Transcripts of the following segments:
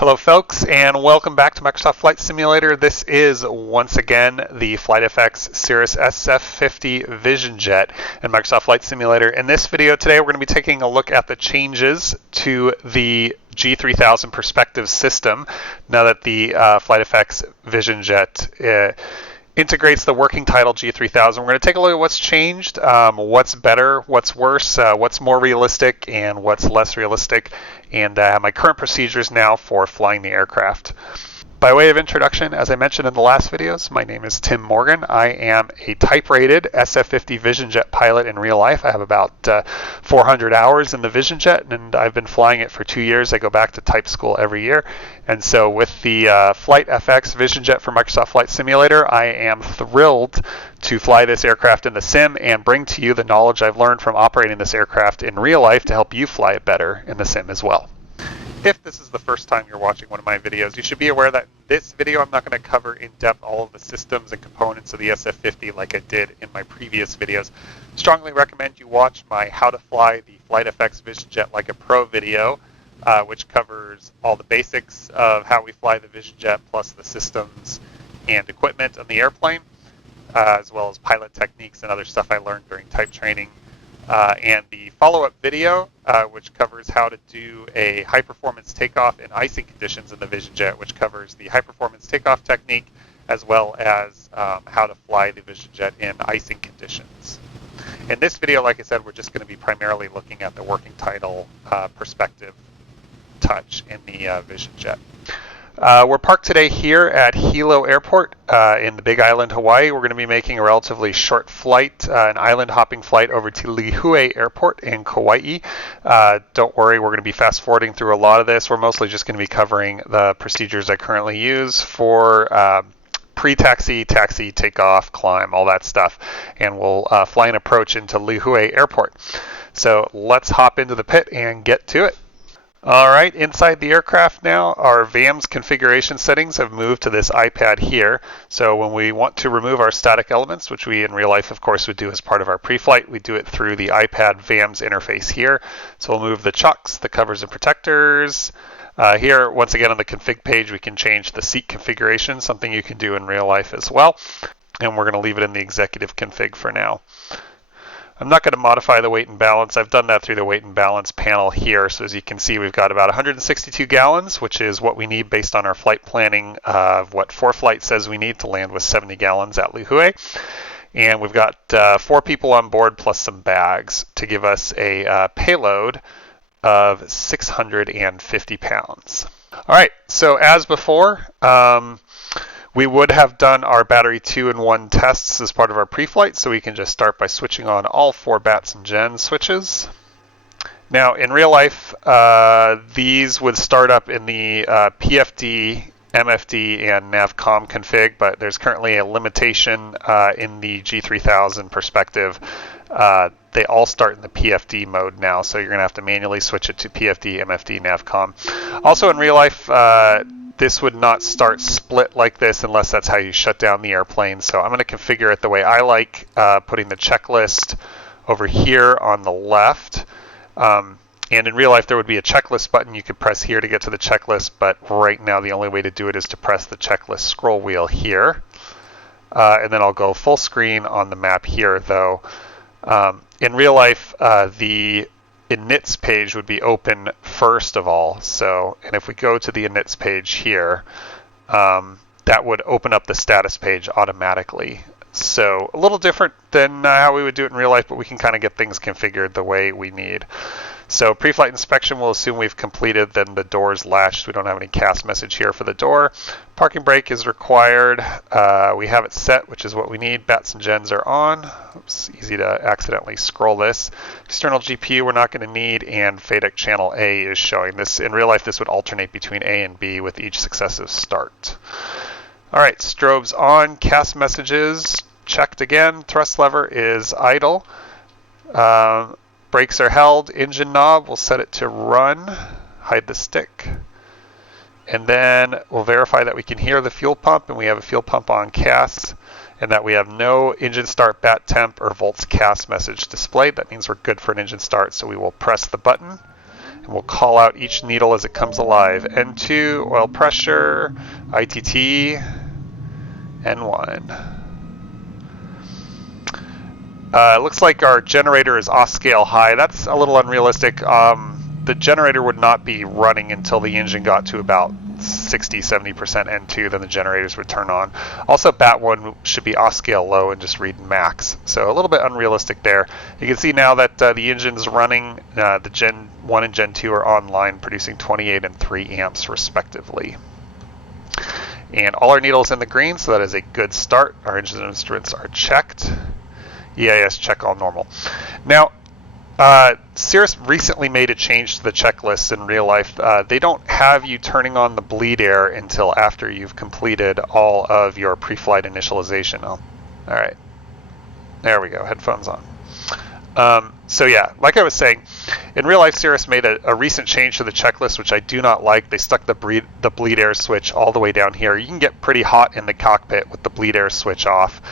Hello folks, and welcome back to Microsoft Flight Simulator. This is once again the FlightFX SF50 Vision Jet and Microsoft Flight Simulator. In this video today we're going to be taking a look at the changes to the G3000 perspective system now that the FlightFX Vision Jet integrates the Working Title G3000. We're going to take a look at what's changed, what's better, what's worse, what's more realistic, and what's less realistic, and my current procedures now for flying the aircraft. By way of introduction, as I mentioned in the last videos, my name is Tim Morgan. I am a type-rated SF50 Vision Jet pilot in real life. I have about 400 hours in the Vision Jet, and I've been flying it for 2 years. I go back to type school every year. And so with the FlightFX Vision Jet for Microsoft Flight Simulator, I am thrilled to fly this aircraft in the sim and bring to you the knowledge I've learned from operating this aircraft in real life to help you fly it better in the sim as well. If this is the first time you're watching one of my videos, you should be aware that in this video I'm not going to cover in depth all of the systems and components of the SF50 like I did in my previous videos. Strongly recommend you watch my How to Fly the FlightFX Vision Jet Like a Pro video, which covers all the basics of how we fly the Vision Jet plus the systems and equipment on the airplane, as well as pilot techniques and other stuff I learned during type training. And the follow-up video, which covers how to do a high-performance takeoff in icing conditions in the Vision Jet, which covers the high-performance takeoff technique, as well as how to fly the Vision Jet in icing conditions. In this video, like I said, we're just going to be primarily looking at the working title perspective touch in the Vision Jet. We're parked today here at Hilo Airport in the Big Island, Hawaii. We're going to be making a relatively short flight, an island hopping flight over to Lihue Airport in Kauai. Don't worry, we're going to be fast forwarding through a lot of this. We're mostly just going to be covering the procedures I currently use for pre-taxi, taxi, takeoff, climb, all that stuff. And we'll fly an approach into Lihue Airport. So let's hop into the pit and get to it. Alright, inside the aircraft now, our VAMS configuration settings have moved to this iPad here. So when we want to remove our static elements, which we in real life of course would do as part of our pre-flight, we do it through the iPad VAMS interface here. So we'll move the chocks, the covers and protectors. Here, once again on the config page, we can change the seat configuration, something you can do in real life as well. And we're going to leave it in the executive config for now. I'm not going to modify the weight and balance. I've done that through the weight and balance panel here. So as you can see, we've got about 162 gallons, which is what we need based on our flight planning of what ForeFlight says we need to land with 70 gallons at Lihue. And we've got 4 people on board plus some bags to give us a payload of 650 pounds. All right, so as before, we would have done our battery 2-in-1 tests as part of our pre-flight, so we can just start by switching on all 4 bats and gen switches. Now, in real life, these would start up in the PFD, MFD, and NavCom config, but there's currently a limitation in the G3000 perspective. They all start in the PFD mode now, so you're going to have to manually switch it to PFD, MFD, NavCom. Also, in real life, this would not start split like this unless that's how you shut down the airplane. So I'm going to configure it the way I like, putting the checklist over here on the left. And in real life, there would be a checklist button you could press here to get to the checklist, but right now the only way to do it is to press the checklist scroll wheel here. And then I'll go full screen on the map here, though. In real life, the Inits page would be open first of all. So, and if we go to the Inits page here, that would open up the status page automatically. So a little different than how we would do it in real life, but we can kind of get things configured the way we need. So pre-flight inspection, we'll assume we've completed, then the door's latched. We don't have any CAS message here for the door. Parking brake is required. We have it set, which is what we need. Bats and gens are on. Oops, easy to accidentally scroll this. External GPU we're not going to need, and FADEC channel A is showing. This in real life, this would alternate between A and B with each successive start. All right, strobes on, CAS messages checked again. Thrust lever is idle. Brakes are held. Engine knob, we'll set it to run. Hide the stick. And then we'll verify that we can hear the fuel pump, and we have a fuel pump on CAS, and that we have no engine start, bat temp, or volts CAS message displayed. That means we're good for an engine start, so we will press the button. and we'll call out each needle as it comes alive. N2, oil pressure, ITT, N1. It looks like our generator is off scale high. That's a little unrealistic. The generator would not be running until the engine got to about 60-70% N2, then the generators would turn on. Also, BAT1 should be off scale low and just read max. So a little bit unrealistic there. You can see now that the engine's running, the Gen 1 and Gen 2 are online, producing 28 and 3 amps respectively. And all our needles in the green, so that is a good start. Our engine instruments are checked. EIS check all normal. Now, Cirrus recently made a change to the checklist in real life. They don't have you turning on the bleed air until after you've completed all of your pre-flight initialization. All right, there we go, headphones on. So yeah, like I was saying, in real life, Cirrus made a recent change to the checklist, which I do not like. They stuck the bleed air switch all the way down here. You can get pretty hot in the cockpit with the bleed air switch off.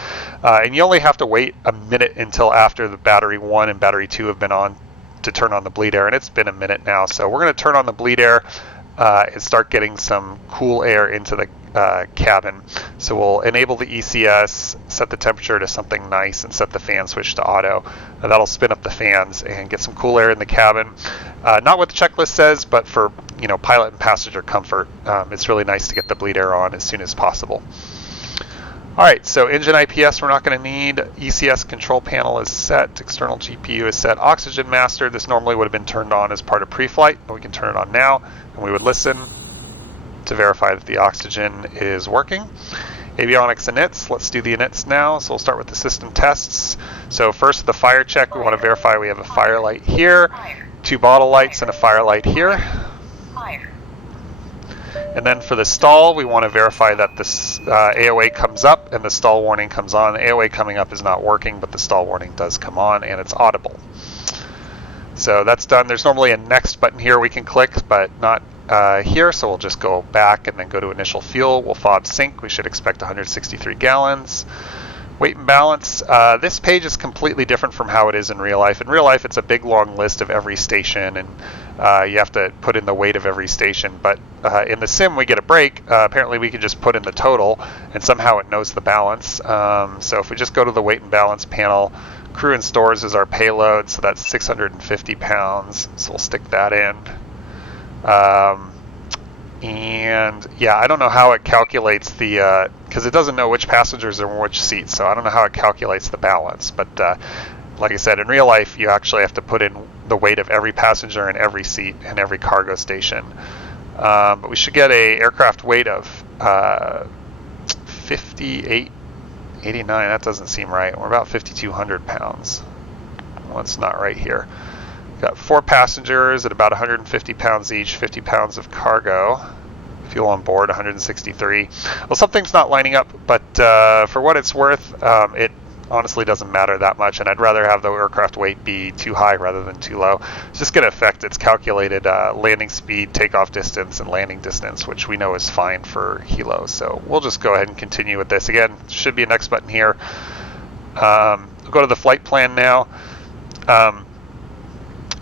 And you only have to wait a minute until after the battery 1 and battery 2 have been on to turn on the bleed air, and it's been a minute now. So we're going to turn on the bleed air and start getting some cool air into the cabin. So we'll enable the ECS, set the temperature to something nice, and set the fan switch to auto. That'll spin up the fans and get some cool air in the cabin. Not what the checklist says, but for pilot and passenger comfort, it's really nice to get the bleed air on as soon as possible. All right, so engine IPS we're not going to need. ECS control panel is set. External GPU is set. Oxygen master, this normally would have been turned on as part of pre-flight, but we can turn it on now, and we would listen to verify that the oxygen is working. Avionics Inits, let's do the inits now. So we'll start with the system tests. So first the fire check, we want to verify we have a fire light here, 2 bottle lights and a fire light here. And then for the stall, we want to verify that this AOA comes up and the stall warning comes on. The AOA coming up is not working, but the stall warning does come on and it's audible. So that's done. There's normally a next button here we can click, but not here, so we'll just go back and then go to initial fuel. We'll FOB sync. We should expect 163 gallons. Weight and balance. This page is completely different from how it is in real life. In real life, it's a big long list of every station, and you have to put in the weight of every station. But in the sim, we get a break. Apparently, we can just put in the total, and somehow it knows the balance. So if we just go to the weight and balance panel, crew and stores is our payload, so that's 650 pounds. So we'll stick that in. And yeah, I don't know how it calculates the, because it doesn't know which passengers are in which seats, so I don't know how it calculates the balance. But like I said, in real life, you actually have to put in the weight of every passenger in every seat and every cargo station. But we should get a aircraft weight of 5889. That doesn't seem right. We're about 5,200 pounds. Well, it's not right here. Got 4 passengers at about 150 pounds each, 50 pounds of cargo. Fuel on board, 163. Well, something's not lining up, but for what it's worth, it honestly doesn't matter that much, and I'd rather have the aircraft weight be too high rather than too low. It's just going to affect its calculated landing speed, takeoff distance, and landing distance, which we know is fine for helo. So we'll just go ahead and continue with this. Again, should be a next button here. We'll go to the flight plan now.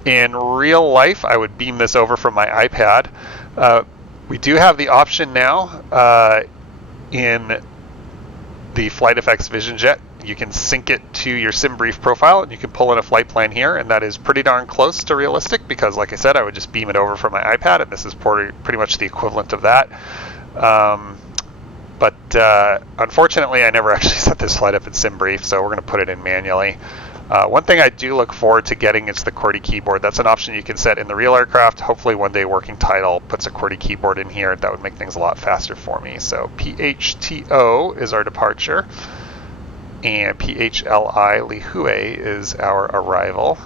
In real life, I would beam this over from my iPad. We do have the option now in the FlightFX Vision Jet. You can sync it to your SimBrief profile, and you can pull in a flight plan here, and that is pretty darn close to realistic because, like I said, I would just beam it over from my iPad, and this is pretty much the equivalent of that. But unfortunately, I never actually set this flight up in SimBrief, so we're going to put it in manually. One thing I do look forward to getting is the QWERTY keyboard. That's an option you can set in the real aircraft. Hopefully one day Working Title puts a QWERTY keyboard in here. That would make things a lot faster for me. So PHTO is our departure, and PHLI Lihue is our arrival.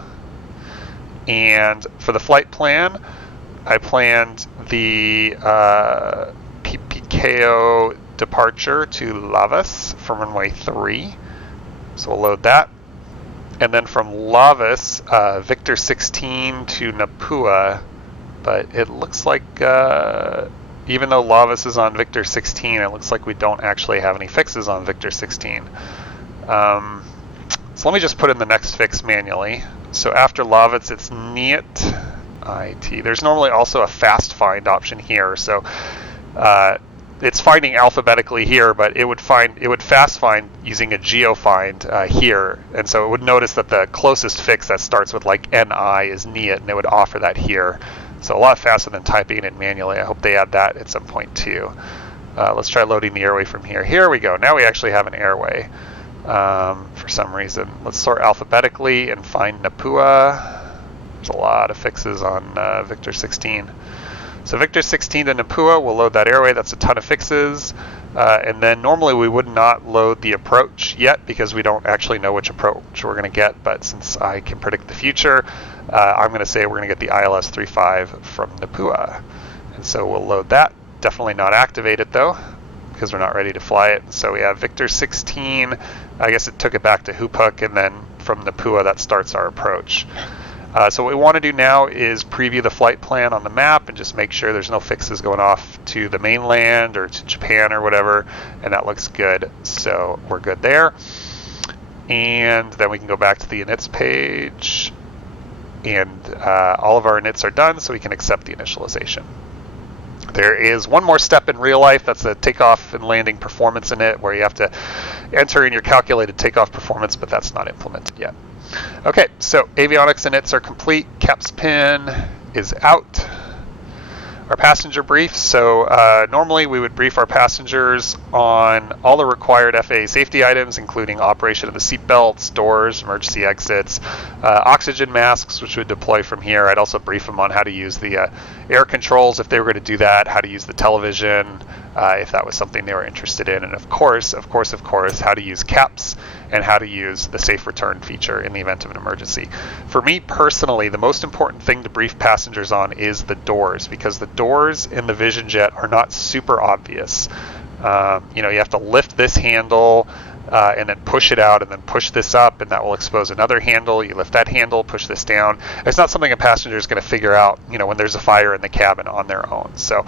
And for the flight plan, I planned the PPKO departure to Lavas from runway 3. So we'll load that. And then from Lavas, Victor 16 to Napua, but it looks like even though Lavas is on Victor 16, it looks like we don't actually have any fixes on Victor 16. So let me just put in the next fix manually. So after Lavas, it's Niet IT. There's normally also a fast find option here, so it's finding alphabetically here, but it would fast find using a geofind here, and so it would notice that the closest fix that starts with like NI is NIT, and it would offer that here. So a lot faster than typing it in manually. I hope they add that at some point too. Let's try loading the airway from here. Here we go. Now we actually have an airway for some reason. Let's sort alphabetically and find Napua. There's a lot of fixes on Victor 16. So Victor 16 to Napua, we'll load that airway. That's a ton of fixes. And then normally we would not load the approach yet because we don't actually know which approach we're going to get. But since I can predict the future, I'm going to say we're going to get the ILS 35 from Napua. And so we'll load that. Definitely not activate it though, because we're not ready to fly it. So we have Victor 16. I guess it took it back to Hupuk, and then from Napua that starts our approach. So what we want to do now is preview the flight plan on the map and just make sure there's no fixes going off to the mainland or to Japan or whatever, and that looks good. So we're good there. And then we can go back to the inits page, and all of our inits are done, so we can accept the initialization. There is one more step in real life. That's the takeoff and landing performance init, where you have to enter in your calculated takeoff performance, but that's not implemented yet. Okay, so avionics inits are complete. Caps pin is out. Our passenger brief. So normally we would brief our passengers on all the required FAA safety items, including operation of the seat belts, doors, emergency exits, oxygen masks, which would deploy from here. I'd also brief them on how to use the air controls if they were going to do that, how to use the television if that was something they were interested in, and of course, how to use CAPS and how to use the safe return feature in the event of an emergency. For me personally, the most important thing to brief passengers on is the doors, because the doors in the Vision Jet are not super obvious. You have to lift this handle and then push it out and then push this up, and that will expose another handle. You lift that handle, push this down. It's not something a passenger is going to figure out, when there's a fire in the cabin on their own. So,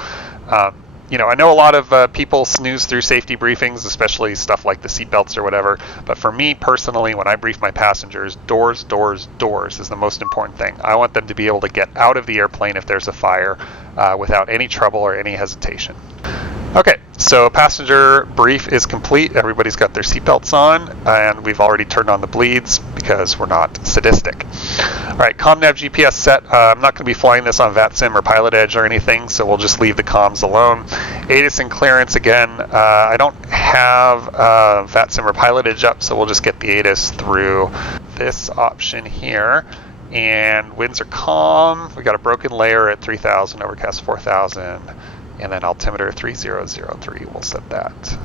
I know a lot of people snooze through safety briefings, especially stuff like the seatbelts or whatever. But for me personally, when I brief my passengers, doors is the most important thing. I want them to be able to get out of the airplane if there's a fire without any trouble or any hesitation. Okay, so passenger brief is complete. Everybody's got their seatbelts on, and we've already turned on the bleeds because we're not sadistic. All right, CommNav GPS set. I'm not going to be flying this on VATSIM or Pilot Edge or anything, so we'll just leave the comms alone. ATIS and clearance again. I don't have VATSIM or Pilot Edge up, so we'll just get the ATIS through this option here. And winds are calm. We got a broken layer at 3,000, overcast 4,000. And then altimeter 3003, we'll set that.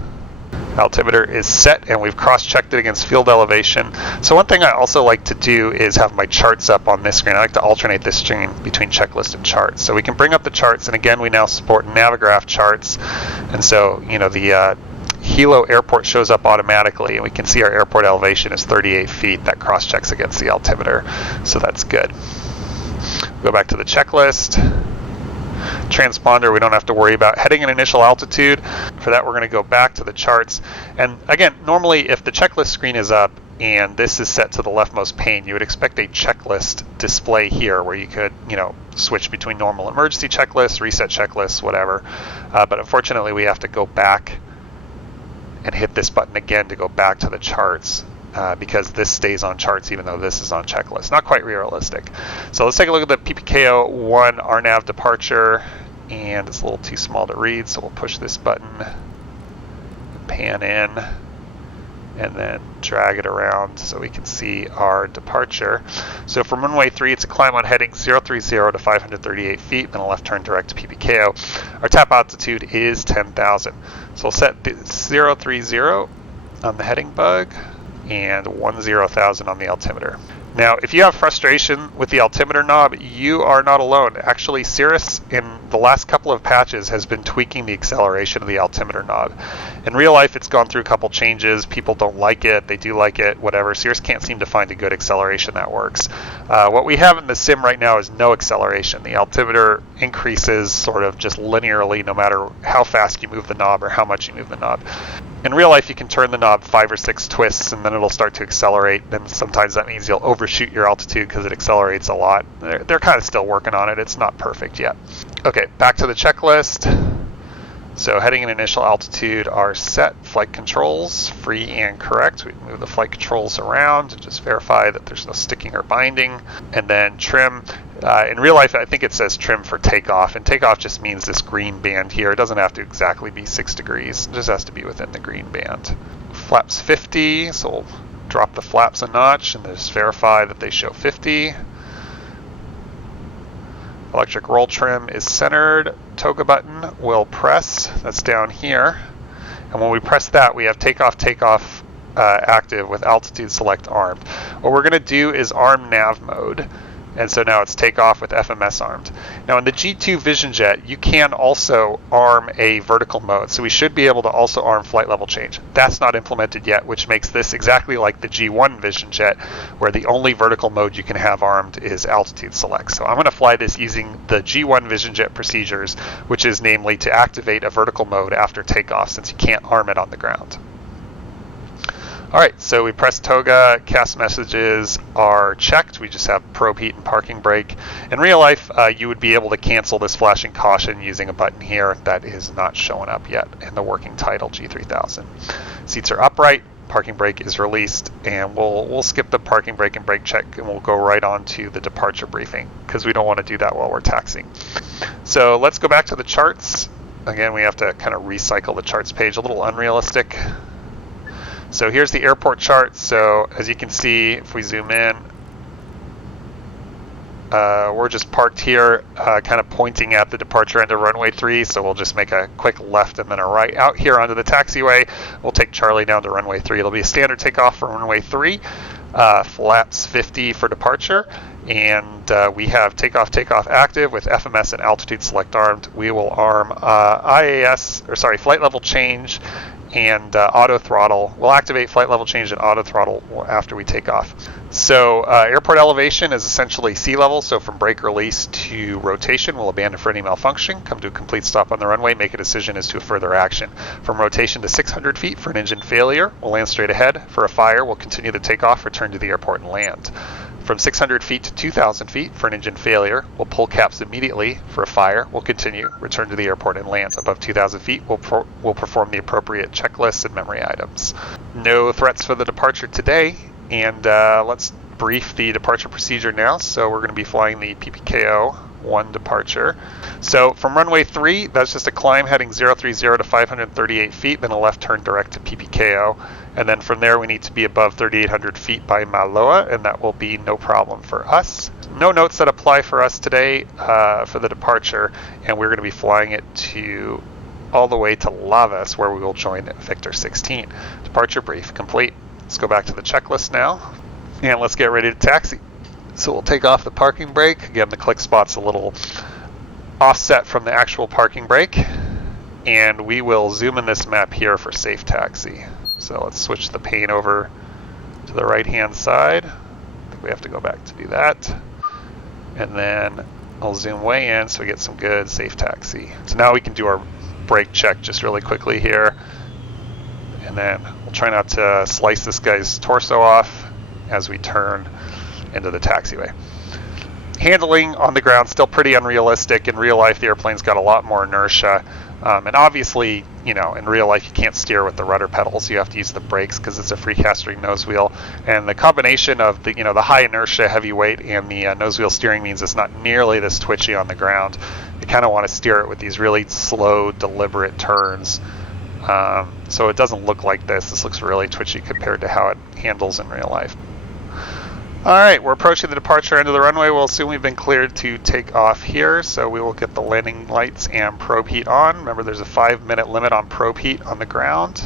Altimeter is set, and we've cross-checked it against field elevation. So one thing I also like to do is have my charts up on this screen. I like to alternate this screen between checklist and charts. So we can bring up the charts, and again, we now support Navigraph charts. And so, the Hilo Airport shows up automatically, and we can see our airport elevation is 38 feet. That cross-checks against the altimeter, so that's good. Go back to the checklist. Transponder, we don't have to worry about. Heading and initial altitude, for that we're going to go back to the charts. And again, normally if the checklist screen is up and this is set to the leftmost pane, you would expect a checklist display here where you could, switch between normal emergency checklists, reset checklists, whatever. But unfortunately we have to go back and hit this button again to go back to the charts. Because this stays on charts even though this is on checklist. Not quite realistic. So let's take a look at the PPKO 1 RNAV departure, and it's a little too small to read, so we'll push this button, pan in, and then drag it around so we can see our departure. So from runway 3, it's a climb on heading 030 to 538 feet, then a left turn direct to PPKO. Our tap altitude is 10,000. So we'll set 030 on the heading bug, and 10,000 on the altimeter. Now, if you have frustration with the altimeter knob, you are not alone. Actually, Cirrus in the last couple of patches has been tweaking the acceleration of the altimeter knob. In real life, it's gone through a couple changes. People don't like it, they do like it, whatever. Cirrus can't seem to find a good acceleration that works. What we have in the sim right now is no acceleration. The altimeter increases sort of just linearly no matter how fast you move the knob or how much you move the knob. In real life, you can turn the knob 5 or 6 twists and then it'll start to accelerate, and sometimes that means you'll overshoot your altitude because it accelerates a lot. They're kind of still working on it. It's not perfect yet. Okay, back to the checklist. So heading and initial altitude are set. Flight controls, free and correct. We move the flight controls around and just verify that there's no sticking or binding. And then trim. In real life, I think it says trim for takeoff, and takeoff just means this green band here. It doesn't have to exactly be 6 degrees. It just has to be within the green band. Flaps 50, so we'll drop the flaps a notch and just verify that they show 50. Electric roll trim is centered. Toga button will press. That's down here. And when we press that, we have takeoff active with altitude select armed. What we're going to do is arm nav mode. And so now it's takeoff with FMS armed. Now in the G2 Vision Jet, you can also arm a vertical mode. So we should be able to also arm flight level change. That's not implemented yet, which makes this exactly like the G1 Vision Jet, where the only vertical mode you can have armed is altitude select. So I'm going to fly this using the G1 Vision Jet procedures, which is namely to activate a vertical mode after takeoff, since you can't arm it on the ground. All right, so we press toga, CAS messages are checked. We just have probe heat and parking brake. In real life, you would be able to cancel this flashing caution using a button here that is not showing up yet in the Working Title G3000. Seats are upright, parking brake is released, and we'll skip the parking brake and brake check, and we'll go right on to the departure briefing because we don't want to do that while we're taxiing. So let's go back to the charts. Again, we have to kind of recycle the charts page, a little unrealistic. So here's the airport chart. So as you can see, if we zoom in, we're just parked here, kind of pointing at the departure end of runway 3. So we'll just make a quick left and then a right out here onto the taxiway. We'll take Charlie down to runway 3. It'll be a standard takeoff for runway 3, flaps 50 for departure. And we have takeoff active with FMS and altitude select armed. We will arm flight level change and auto throttle. We'll activate flight level change and auto throttle after we take off. So airport elevation is essentially sea level. So from brake release to rotation, we'll abandon for any malfunction, come to a complete stop on the runway, make a decision as to a further action. From rotation to 600 feet for an engine failure, we'll land straight ahead. For a fire, we'll continue the takeoff, return to the airport and land. From 600 feet to 2,000 feet for an engine failure, we'll pull caps immediately. For a fire, we'll continue, return to the airport and land. Above 2,000 feet, we'll perform the appropriate checklists and memory items. No threats for the departure today, and let's brief the departure procedure now. So we're going to be flying the PPKO 1 departure. So from runway 3, that's just a climb heading 030 to 538 feet, then a left turn direct to PPKO. And then from there, we need to be above 3,800 feet by Maloa, and that will be no problem for us. No notes that apply for us today for the departure, and we're going to be flying it to all the way to Lavas, where we will join Victor 16. Departure brief complete. Let's go back to the checklist now, and let's get ready to taxi. So we'll take off the parking brake. Again, the click spot's a little offset from the actual parking brake, and we will zoom in this map here for safe taxi. So let's switch the pane over to the right-hand side. I think we have to go back to do that. And then I'll zoom way in so we get some good safe taxi. So now we can do our brake check just really quickly here. And then we'll try not to slice this guy's torso off as we turn into the taxiway. Handling on the ground still pretty unrealistic. In real life, the airplane's got a lot more inertia. And obviously, in real life, you can't steer with the rudder pedals. You have to use the brakes because it's a free castering nose wheel. And the combination of the high inertia, heavy weight, and the nose wheel steering means it's not nearly this twitchy on the ground. You kind of want to steer it with these really slow, deliberate turns. So it doesn't look like this. This looks really twitchy compared to how it handles in real life. All right, we're approaching the departure end of the runway. We'll assume we've been cleared to take off here, so we will get the landing lights and probe heat on. Remember, there's a 5-minute limit on probe heat on the ground.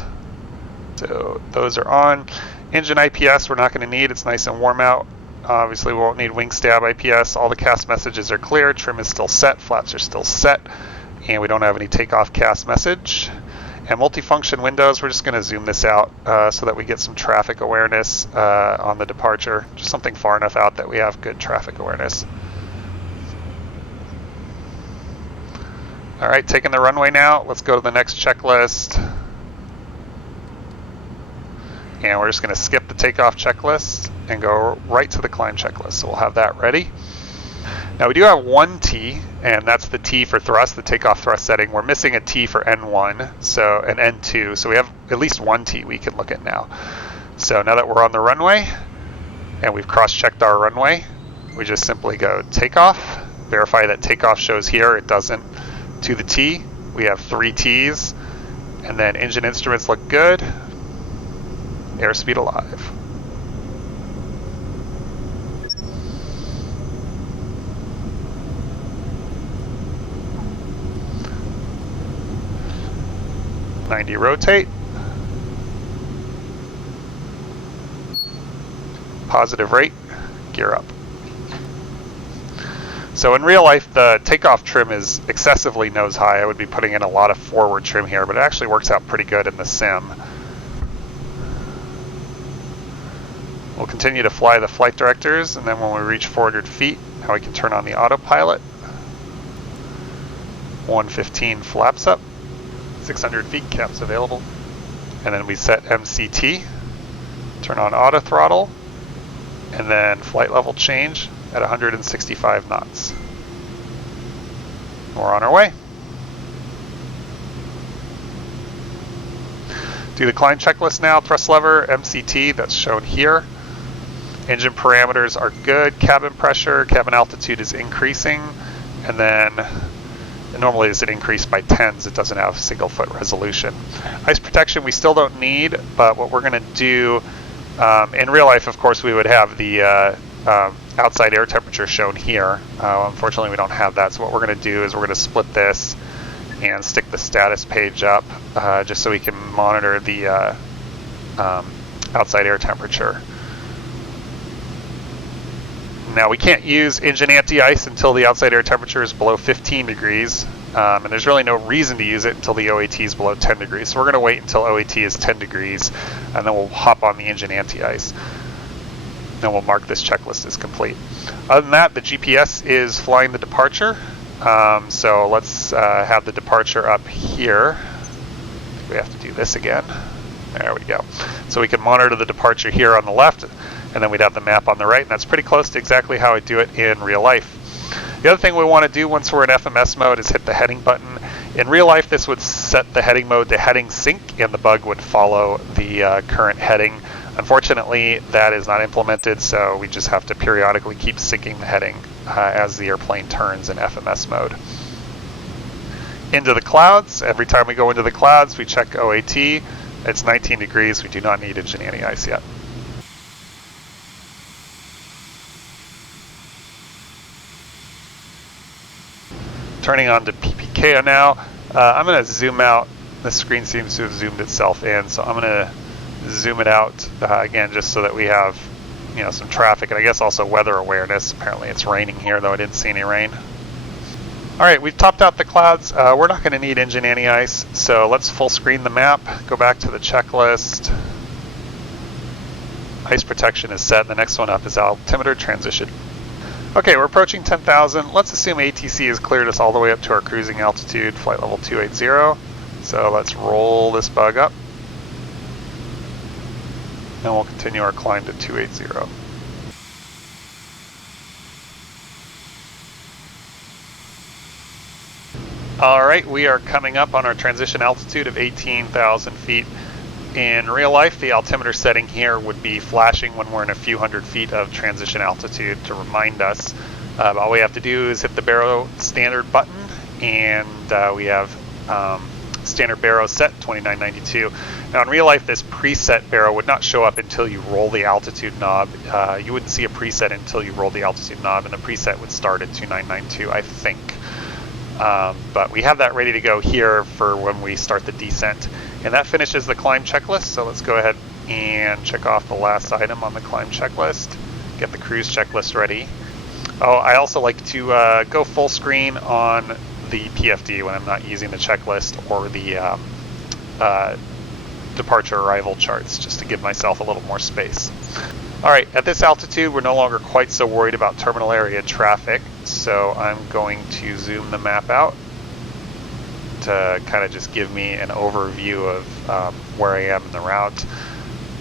So those are on. Engine IPS we're not going to need. It's nice and warm out. Obviously, we won't need wing stab IPS. All the CAS messages are clear. Trim is still set. Flaps are still set. And we don't have any takeoff CAS message. And multifunction windows, we're just going to zoom this out so that we get some traffic awareness on the departure. Just something far enough out that we have good traffic awareness. All right, taking the runway now. Let's go to the next checklist. And we're just going to skip the takeoff checklist and go right to the climb checklist. So we'll have that ready. Now we do have one T, and that's the T for thrust, the takeoff thrust setting. We're missing a T for N1, so an N2. So we have at least one T we can look at now. So now that we're on the runway and we've cross-checked our runway, we just simply go takeoff, verify that takeoff shows here. It doesn't to the T. We have 3 T's, and then engine instruments look good. Airspeed alive. '90 rotate. Positive rate, gear up. So in real life, the takeoff trim is excessively nose high. I would be putting in a lot of forward trim here, but it actually works out pretty good in the sim. We'll continue to fly the flight directors, and then when we reach 400 feet, now we can turn on the autopilot. 115 flaps up, 600 feet caps available. And then we set MCT, turn on auto throttle, and then flight level change at 165 knots. We're on our way. Do the climb checklist now. Thrust lever, MCT, that's shown here. Engine parameters are good. Cabin pressure, cabin altitude is increasing. And then normally as it increased by tens, it doesn't have single foot resolution. Ice protection we still don't need, but what we're going to do, in real life, of course, we would have the outside air temperature shown here. Unfortunately, we don't have that. So what we're going to do is we're going to split this and stick the status page up just so we can monitor the outside air temperature. Now we can't use engine anti-ice until the outside air temperature is below 15 degrees, and there's really no reason to use it until the OAT is below 10 degrees. So we're going to wait until OAT is 10 degrees, and then we'll hop on the engine anti-ice. Then we'll mark this checklist as complete. Other than that, the GPS is flying the departure. So let's have the departure up here. I think we have to do this again. There we go. So we can monitor the departure here on the left, and then we'd have the map on the right, and that's pretty close to exactly how I do it in real life. The other thing we want to do once we're in FMS mode is hit the heading button. In real life, this would set the heading mode to heading sync, and the bug would follow the current heading. Unfortunately, that is not implemented, so we just have to periodically keep syncing the heading as the airplane turns in FMS mode. Into the clouds. Every time we go into the clouds, we check OAT. It's 19 degrees. We do not need engine anti-ice yet. Turning on to PPKO now. I'm going to zoom out. The screen seems to have zoomed itself in, so I'm going to zoom it out again just so that we have some traffic and I guess also weather awareness. Apparently it's raining here, though I didn't see any rain. Alright, we've topped out the clouds. We're not going to need engine anti-ice, so let's full screen the map, go back to the checklist. Ice protection is set. The next one up is altimeter transition. Okay, we're approaching 10,000. Let's assume ATC has cleared us all the way up to our cruising altitude, flight level 280. So let's roll this bug up. And we'll continue our climb to 280. All right, we are coming up on our transition altitude of 18,000 feet. In real life, the altimeter setting here would be flashing when we're in a few hundred feet of transition altitude to remind us. All we have to do is hit the baro standard button, and we have standard baro set 2992. Now in real life, this preset baro would not show up until you roll the altitude knob. You wouldn't see a preset until you roll the altitude knob, and the preset would start at 2992, I think. But we have that ready to go here for when we start the descent. And that finishes the climb checklist, so let's go ahead and check off the last item on the climb checklist, get the cruise checklist ready. Oh, I also like to go full screen on the PFD when I'm not using the checklist or the departure arrival charts, just to give myself a little more space. Alright, at this altitude, we're no longer quite so worried about terminal area traffic, so I'm going to zoom the map out to kind of just give me an overview of where I am in the route.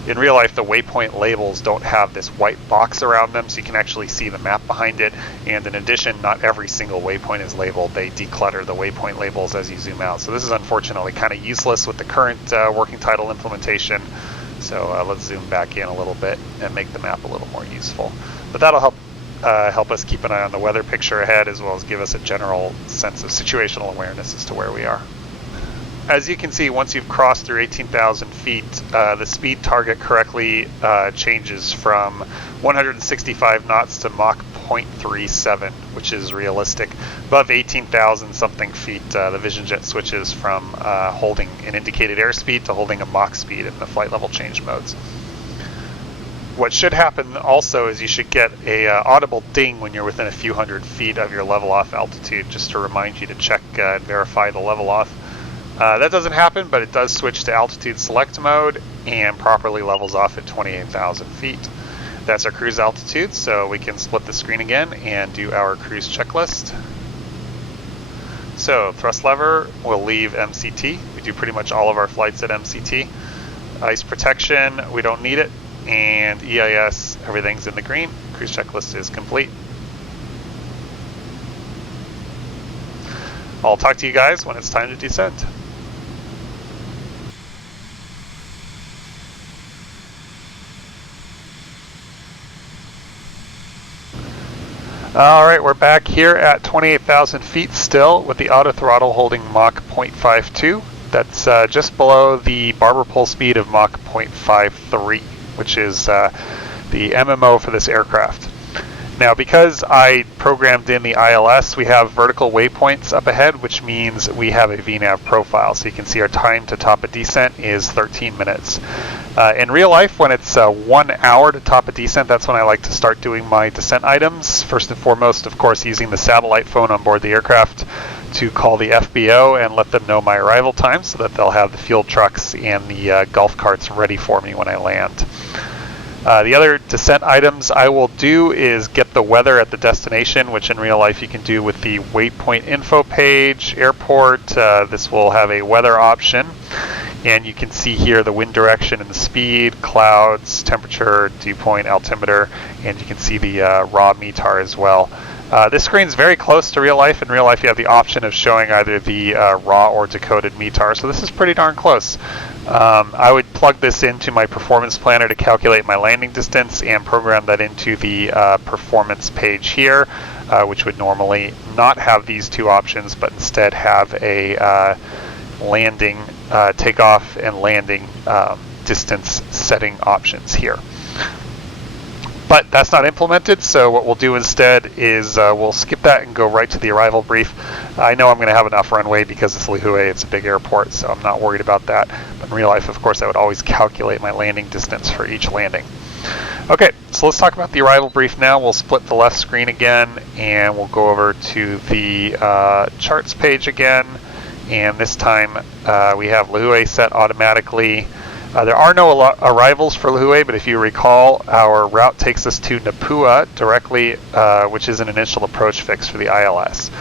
In real life, the waypoint labels don't have this white box around them, so you can actually see the map behind it. And in addition, not every single waypoint is labeled. They declutter the waypoint labels as you zoom out. So this is unfortunately kind of useless with the current working title implementation. So let's zoom back in a little bit and make the map a little more useful. But that'll help us keep an eye on the weather picture ahead, as well as give us a general sense of situational awareness as to where we are. As you can see, once you've crossed through 18,000 feet, the speed target correctly changes from 165 knots to Mach 0.37, which is realistic. Above 18,000 something feet, the Vision Jet switches from holding an indicated airspeed to holding a Mach speed in the flight level change modes. What should happen also is you should get a audible ding when you're within a few hundred feet of your level off altitude, just to remind you to check and verify the level off. That doesn't happen, but it does switch to altitude select mode and properly levels off at 28,000 feet. That's our cruise altitude, so we can split the screen again and do our cruise checklist. So thrust lever will leave MCT. We do pretty much all of our flights at MCT. Ice protection, we don't need it. And EIS, everything's in the green. Cruise checklist is complete. I'll talk to you guys when it's time to descend. Alright, we're back here at 28,000 feet still with the auto throttle holding Mach 0.52. That's just below the barber pole speed of Mach 0.53, which is the MMO for this aircraft. Now, because I programmed in the ILS, we have vertical waypoints up ahead, which means we have a VNAV profile. So you can see our time to top a descent is 13 minutes. In real life, when it's 1 hour to top a descent, that's when I like to start doing my descent items. First and foremost, of course, using the satellite phone on board the aircraft to call the FBO and let them know my arrival time so that they'll have the fuel trucks and the golf carts ready for me when I land. The other descent items I will do is get the weather at the destination, which in real life you can do with the waypoint info page, airport. This will have a weather option, and you can see here the wind direction and the speed, clouds, temperature, dew point, altimeter, and you can see the raw METAR as well. This screen is very close to real life. In real life you have the option of showing either the raw or decoded METAR, so this is pretty darn close. I would plug this into my performance planner to calculate my landing distance and program that into the performance page here, which would normally not have these two options, but instead have a landing, takeoff and landing distance setting options here. But that's not implemented, so what we'll do instead is we'll skip that and go right to the arrival brief. I know I'm going to have enough runway because it's Lihue, it's a big airport, so I'm not worried about that. But in real life, of course, I would always calculate my landing distance for each landing. Okay, so let's talk about the arrival brief now. We'll split the left screen again, and we'll go over to the charts page again. And this time we have Lihue set automatically. There are no arrivals for Lihue, but if you recall, our route takes us to Napua directly, which is an initial approach fix for the ILS.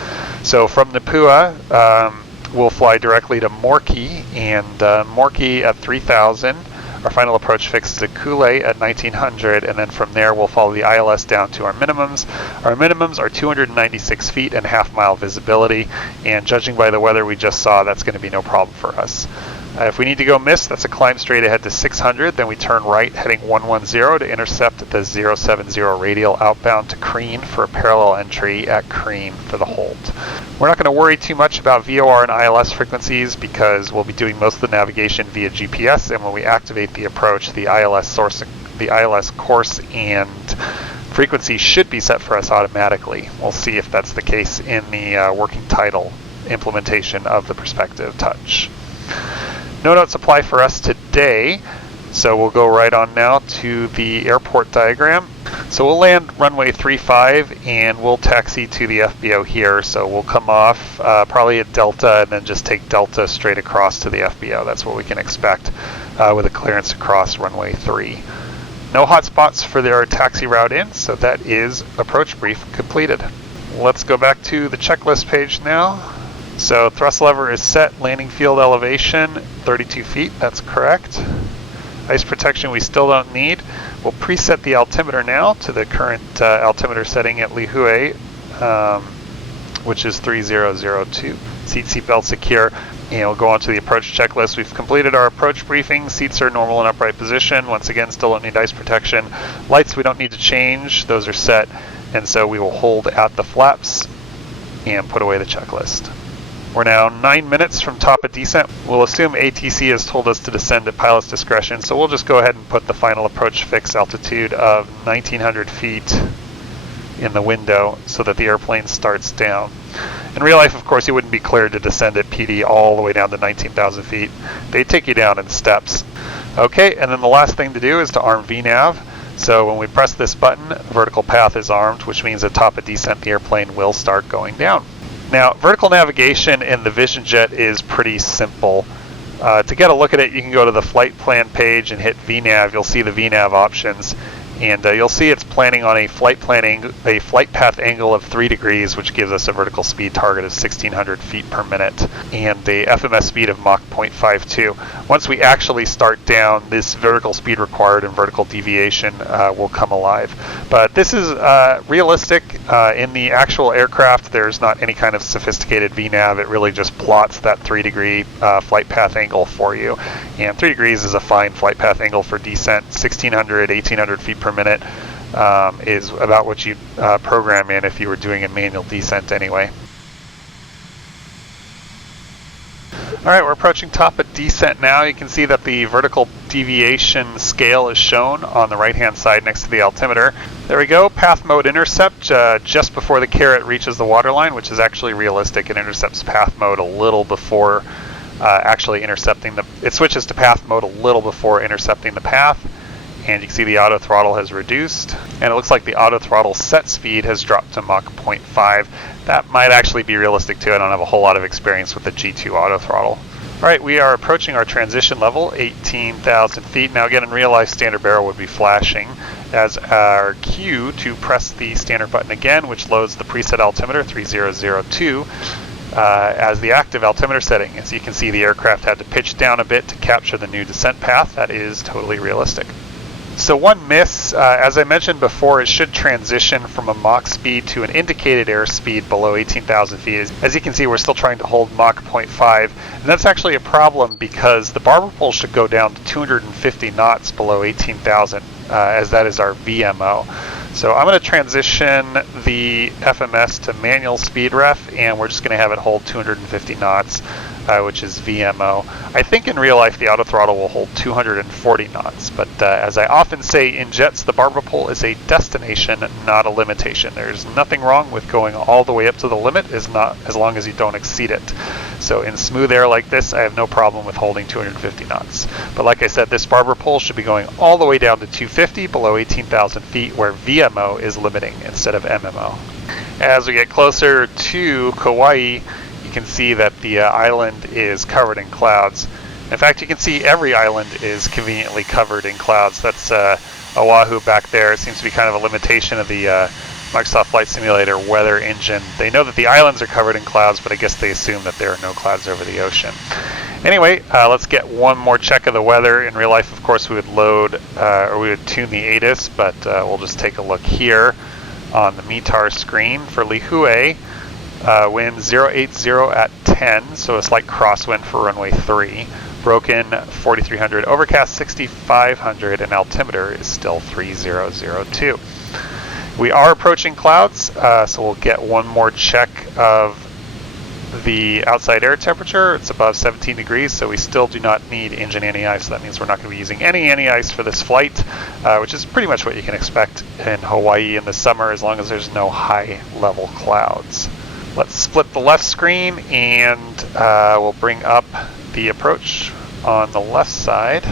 So from Napua, we'll fly directly to Morki, and Morki at 3,000. Our final approach fix is at Kule at 1,900, and then from there we'll follow the ILS down to our minimums. Our minimums are 296 feet and half-mile visibility, and judging by the weather we just saw, that's going to be no problem for us. If we need to go miss, that's a climb straight ahead to 600, then we turn right heading 110 to intercept the 070 radial outbound to Crean for a parallel entry at Crean for the hold. We're not going to worry too much about VOR and ILS frequencies because we'll be doing most of the navigation via GPS, and when we activate the approach, the ILS course and frequency should be set for us automatically. We'll see if that's the case in the working title implementation of the Perspective Touch. No notes apply for us today, so we'll go right on now to the airport diagram. So we'll land runway 35 and we'll taxi to the FBO here. So we'll come off probably at Delta and then just take Delta straight across to the FBO. That's what we can expect with a clearance across runway 3. No hot spots for their taxi route in, so that is approach brief completed. Let's go back to the checklist page now. So thrust lever is set, landing field elevation 32 feet, that's correct. Ice protection we still don't need. We'll preset the altimeter now to the current altimeter setting at Lihue, which is 3002. Seat belt secure. And we'll go on to the approach checklist. We've completed our approach briefing. Seats are normal and upright position. Once again, still don't need ice protection. Lights we don't need to change. Those are set. And so we will hold at the flaps and put away the checklist. We're now 9 minutes from top of descent. We'll assume ATC has told us to descend at pilot's discretion, so we'll just go ahead and put the final approach fix altitude of 1900 feet in the window so that the airplane starts down. In real life, of course, you wouldn't be cleared to descend at PD all the way down to 19,000 feet. They take you down in steps. Okay, and then the last thing to do is to arm VNAV. So when we press this button, vertical path is armed, which means at top of descent, the airplane will start going down. Now, vertical navigation in the Vision Jet is pretty simple. To get a look at it, you can go to the flight plan page and hit VNAV. You'll see the VNAV options. And you'll see it's planning on a flight path angle of 3 degrees, which gives us a vertical speed target of 1,600 feet per minute, and a FMS speed of Mach 0.52. Once we actually start down, this vertical speed required and vertical deviation will come alive. But this is realistic. In the actual aircraft, there's not any kind of sophisticated VNAV. It really just plots that 3-degree flight path angle for you. And 3 degrees is a fine flight path angle for descent. 1,600, 1,800 feet per minute is about what you'd program in if you were doing a manual descent anyway. Alright, we're approaching top of descent now. You can see that the vertical deviation scale is shown on the right hand side next to the altimeter. There we go, path mode intercept just before the carrot reaches the waterline, which is actually realistic. It intercepts path mode a little before actually intercepting it switches to path mode a little before intercepting the path. And you can see the auto throttle has reduced, and it looks like the auto throttle set speed has dropped to Mach 0.5. That might actually be realistic too. I don't have a whole lot of experience with the G2 auto throttle. Alright, we are approaching our transition level, 18,000 feet. Now again, in real life, standard barrel would be flashing as our cue to press the standard button again, which loads the preset altimeter, 3002. As the active altimeter setting. As you can see, the aircraft had to pitch down a bit to capture the new descent path. That is totally realistic. So one miss, as I mentioned before, it should transition from a Mach speed to an indicated airspeed below 18,000 feet. As you can see, we're still trying to hold Mach 0.5, and that's actually a problem because the barber pole should go down to 250 knots below 18,000, as that is our VMO. So I'm going to transition the FMS to manual speed ref, and we're just going to have it hold 250 knots, which is VMO. I think in real life the auto throttle will hold 240 knots, but as I often say in jets, the barber pole is a destination, not a limitation. There's nothing wrong with going all the way up to the limit, as long as you don't exceed it. So in smooth air like this, I have no problem with holding 250 knots. But like I said, this barber pole should be going all the way down to 250 below 18,000 feet, where VMO is limiting instead of MMO. As we get closer to Kauai, you can see that the island is covered in clouds. In fact, you can see every island is conveniently covered in clouds. That's Oahu back there. It seems to be kind of a limitation of the Microsoft Flight Simulator weather engine. They know that the islands are covered in clouds, but I guess they assume that there are no clouds over the ocean. Anyway, let's get one more check of the weather. In real life, of course, we would load, or we would tune the ATIS, but we'll just take a look here on the METAR screen for Lihue. Wind 080 at 10, so a slight crosswind for runway 3. Broken 4300, overcast 6500, and altimeter is still 3002. We are approaching clouds, so we'll get one more check of the outside air temperature. It's above 17 degrees, so we still do not need engine anti-ice. So that means we're not going to be using any anti-ice for this flight, which is pretty much what you can expect in Hawaii in the summer, as long as there's no high-level clouds. Let's split the left screen, and we'll bring up the approach on the left side,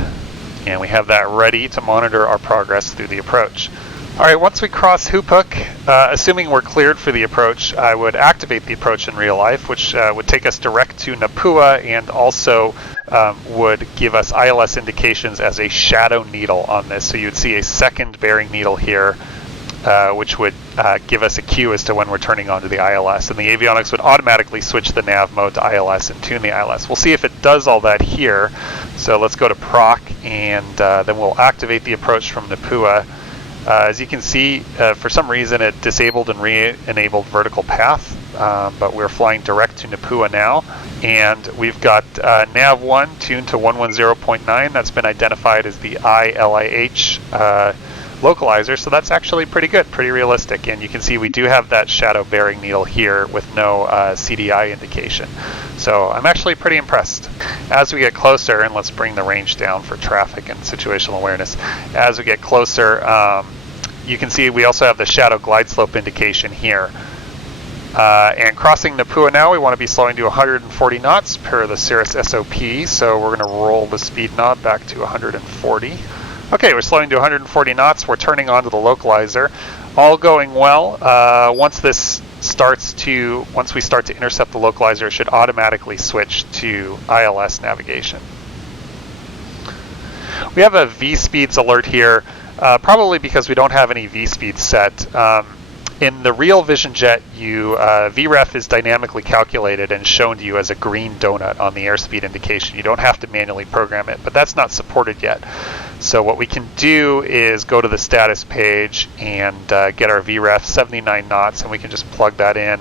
and we have that ready to monitor our progress through the approach. Alright, once we cross Hupuk, assuming we're cleared for the approach, I would activate the approach in real life, which would take us direct to Napua, and also would give us ILS indications as a shadow needle on this. So you'd see a second bearing needle here which would give us a cue as to when we're turning on to the ILS, and the avionics would automatically switch the nav mode to ILS and tune the ILS. We'll see if it does all that here. So let's go to proc, and then we'll activate the approach from NAPUA. As you can see, for some reason it disabled and re-enabled vertical path, but we're flying direct to NAPUA now, and we've got nav1 tuned to 110.9. That's been identified as the ILIH localizer, so that's actually pretty good, pretty realistic. And you can see we do have that shadow bearing needle here with no CDI indication. So I'm actually pretty impressed. As we get closer, and let's bring the range down for traffic and situational awareness. As we get closer, you can see we also have the shadow glide slope indication here. And crossing NAPUA now, we want to be slowing to 140 knots per the Cirrus SOP, so we're going to roll the speed knob back to 140. Okay, we're slowing to 140 knots. We're turning onto the localizer. All going well. Once we start to intercept the localizer, it should automatically switch to ILS navigation. We have a V-speeds alert here, probably because we don't have any V-speeds set. In the real Vision Jet, VREF is dynamically calculated and shown to you as a green donut on the airspeed indication. You don't have to manually program it, but that's not supported yet. So what we can do is go to the status page and get our VREF 79 knots, and we can just plug that in.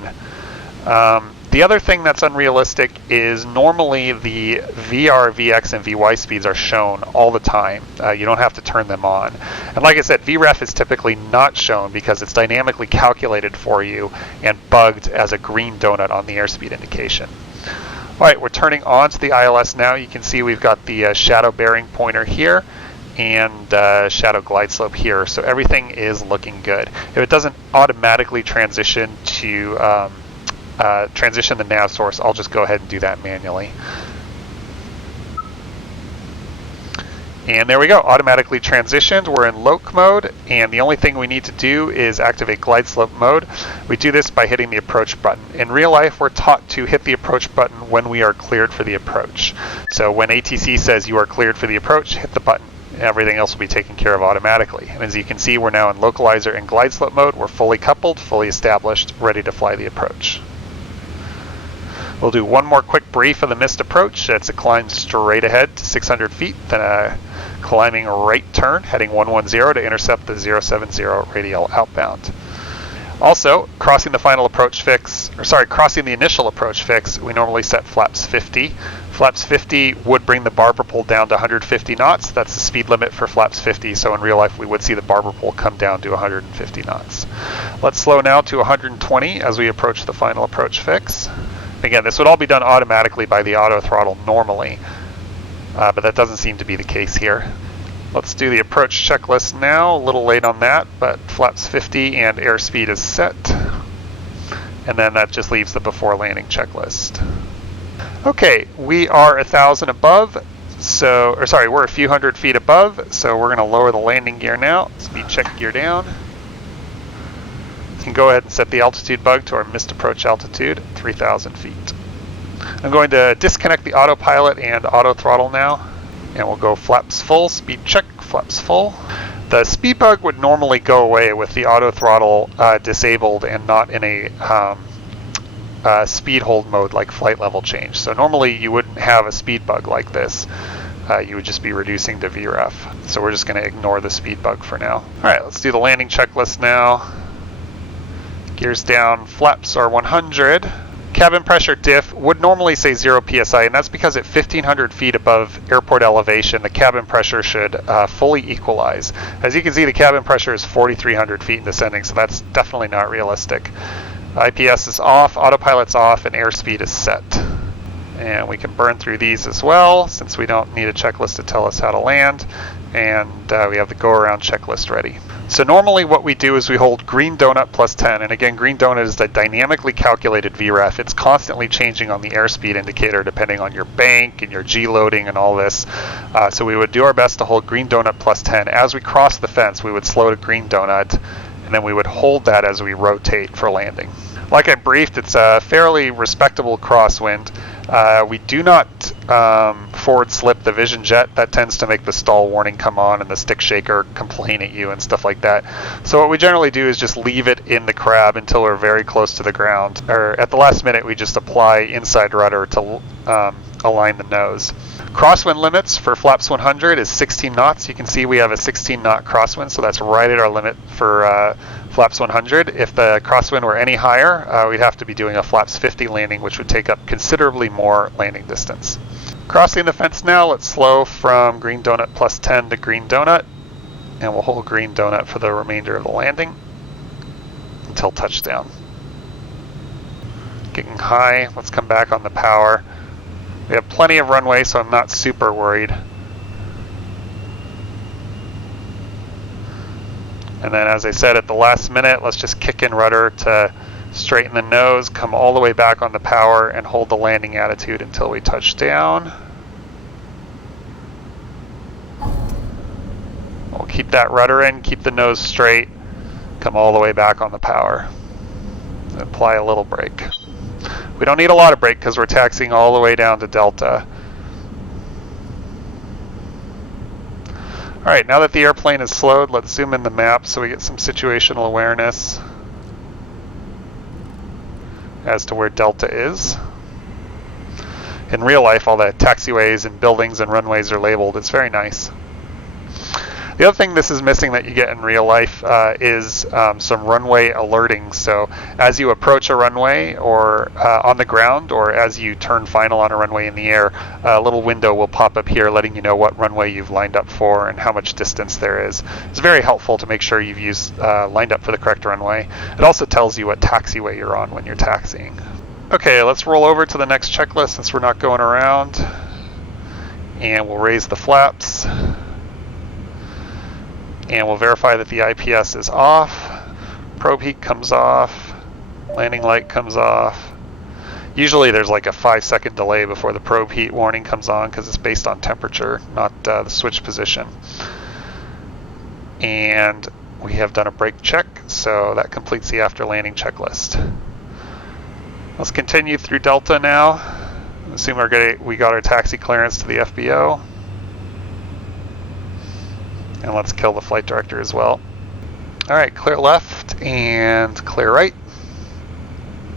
The other thing that's unrealistic is normally the VR, VX, and VY speeds are shown all the time. You don't have to turn them on. And like I said, VREF is typically not shown because it's dynamically calculated for you and bugged as a green donut on the airspeed indication. All right, we're turning on to the ILS now. You can see we've got the shadow bearing pointer here and shadow glide slope here. So everything is looking good. If it doesn't automatically transition to transition the nav source, I'll just go ahead and do that manually. And there we go, automatically transitioned. We're in loc mode, and the only thing we need to do is activate glide slope mode. We do this by hitting the approach button. In real life, we're taught to hit the approach button when we are cleared for the approach. So when ATC says you are cleared for the approach, hit the button. Everything else will be taken care of automatically. And as you can see, we're now in localizer and glide slope mode. We're fully coupled, fully established, ready to fly the approach. We'll do one more quick brief of the missed approach. That's a climb straight ahead to 600 feet, then a climbing right turn, heading 110 to intercept the 070 radial outbound. Also, crossing the initial approach fix, we normally set flaps 50. Flaps 50 would bring the barber pole down to 150 knots. That's the speed limit for flaps 50, so in real life we would see the barber pole come down to 150 knots. Let's slow now to 120 as we approach the final approach fix. Again, this would all be done automatically by the auto throttle normally, but that doesn't seem to be the case here. Let's do the approach checklist now. A little late on that, but flaps 50 and airspeed is set. And then that just leaves the before landing checklist. Okay, we are 1,000 above, we're a few hundred feet above, so we're going to lower the landing gear now. Speed check gear down. Can go ahead and set the altitude bug to our missed approach altitude, 3,000 feet. I'm going to disconnect the autopilot and auto throttle now, and we'll go flaps full, speed check, flaps full. The speed bug would normally go away with the auto throttle disabled and not in a speed hold mode like flight level change. So normally you wouldn't have a speed bug like this. You would just be reducing to VREF. So we're just going to ignore the speed bug for now. All right, let's do the landing checklist now. Gears down, flaps are 100. Cabin pressure diff would normally say 0 psi, and that's because at 1,500 feet above airport elevation, the cabin pressure should fully equalize. As you can see, the cabin pressure is 4,300 feet in descending, so that's definitely not realistic. IPS is off, autopilot's off, and airspeed is set. And we can burn through these as well, since we don't need a checklist to tell us how to land. And we have the go-around checklist ready. So normally what we do is we hold green donut plus 10, and again, green donut is the dynamically calculated VREF. It's constantly changing on the airspeed indicator depending on your bank and your G loading and all this. So we would do our best to hold green donut plus 10. As we cross the fence, we would slow to green donut, and then we would hold that as we rotate for landing. Like I briefed, it's a fairly respectable crosswind. We do not forward slip the Vision Jet. That tends to make the stall warning come on and the stick shaker complain at you and stuff like that. So what we generally do is just leave it in the crab until we're very close to the ground. Or at the last minute, we just apply inside rudder to align the nose. Crosswind limits for flaps 100 is 16 knots. You can see we have a 16 knot crosswind, so that's right at our limit for flaps 100. If the crosswind were any higher, we'd have to be doing a flaps 50 landing, which would take up considerably more landing distance. Crossing the fence now, let's slow from green donut plus 10 to green donut, and we'll hold green donut for the remainder of the landing until touchdown. Getting high, let's come back on the power. We have plenty of runway, so I'm not super worried. And then, as I said, at the last minute, let's just kick in rudder to straighten the nose, come all the way back on the power, and hold the landing attitude until we touch down. We'll keep that rudder in, keep the nose straight, come all the way back on the power. Apply a little brake. We don't need a lot of brake because we're taxiing all the way down to Delta. All right, now that the airplane is slowed, let's zoom in the map so we get some situational awareness as to where Delta is. In real life, all the taxiways and buildings and runways are labeled. It's very nice. The other thing this is missing that you get in real life is some runway alerting. So as you approach a runway or on the ground, or as you turn final on a runway in the air, a little window will pop up here letting you know what runway you've lined up for and how much distance there is. It's very helpful to make sure you've lined up for the correct runway. It also tells you what taxiway you're on when you're taxiing. Okay, let's roll over to the next checklist since we're not going around. And we'll raise the flaps. And we'll verify that the IPS is off, probe heat comes off, landing light comes off. Usually there's like a 5-second delay before the probe heat warning comes on because it's based on temperature, not the switch position. And we have done a brake check, so that completes the after landing checklist. Let's continue through Delta now. Assume we got our taxi clearance to the FBO. And let's kill the flight director as well. All right, clear left and clear right.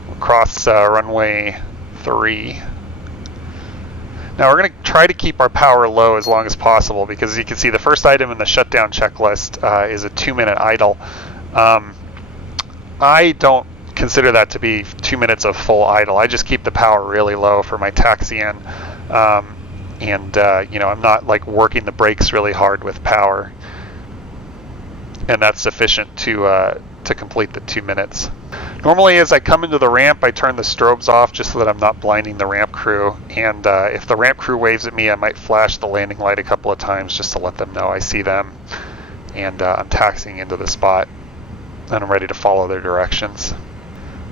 We'll cross runway 3. Now we're going to try to keep our power low as long as possible because as you can see the first item in the shutdown checklist is a 2-minute idle. I don't consider that to be 2 minutes of full idle. I just keep the power really low for my taxi-in. And I'm not like working the brakes really hard with power, and that's sufficient to complete the 2 minutes. Normally, as I come into the ramp, I turn the strobes off just so that I'm not blinding the ramp crew. And if the ramp crew waves at me, I might flash the landing light a couple of times just to let them know I see them, and I'm taxiing into the spot, and I'm ready to follow their directions.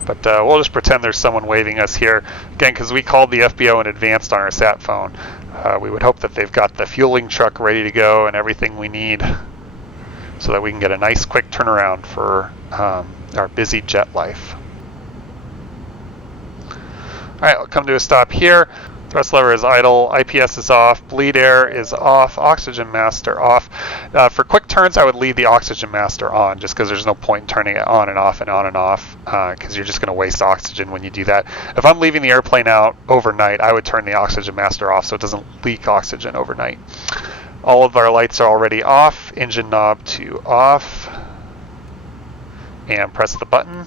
But we'll just pretend there's someone waving us here. Again, because we called the FBO in advance on our sat phone. We would hope that they've got the fueling truck ready to go and everything we need so that we can get a nice quick turnaround for our busy jet life. All right, I'll come to a stop here. Thrust lever is idle, IPS is off, bleed air is off, oxygen master off. For quick turns, I would leave the oxygen master on just because there's no point in turning it on and off and on and off because you're just going to waste oxygen when you do that. If I'm leaving the airplane out overnight, I would turn the oxygen master off so it doesn't leak oxygen overnight. All of our lights are already off, engine knob to off, and press the button.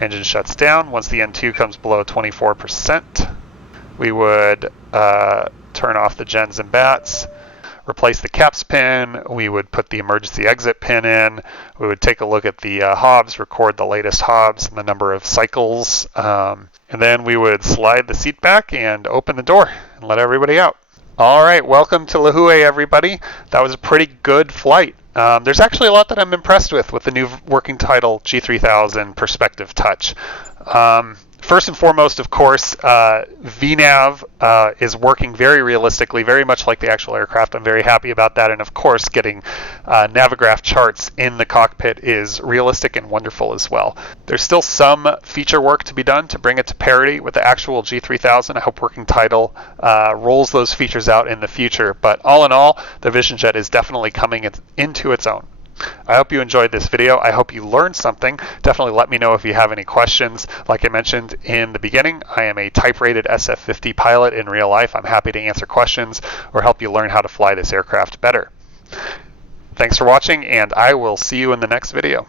Engine shuts down. Once the N2 comes below 24%, we would turn off the gens and bats, replace the caps pin, we would put the emergency exit pin in, we would take a look at the hobs, record the latest hobs and the number of cycles, and then we would slide the seat back and open the door and let everybody out. All right, welcome to Lihue, everybody. That was a pretty good flight. There's actually a lot that I'm impressed with the new Working Title G3000 Perspective Touch. First and foremost, of course, VNAV is working very realistically, very much like the actual aircraft. I'm very happy about that. And of course, getting Navigraph charts in the cockpit is realistic and wonderful as well. There's still some feature work to be done to bring it to parity with the actual G3000. I hope Working Title rolls those features out in the future. But all in all, the Vision Jet is definitely coming into its own. I hope you enjoyed this video. I hope you learned something. Definitely let me know if you have any questions. Like I mentioned in the beginning, I am a type-rated SF50 pilot in real life. I'm happy to answer questions or help you learn how to fly this aircraft better. Thanks for watching, and I will see you in the next video.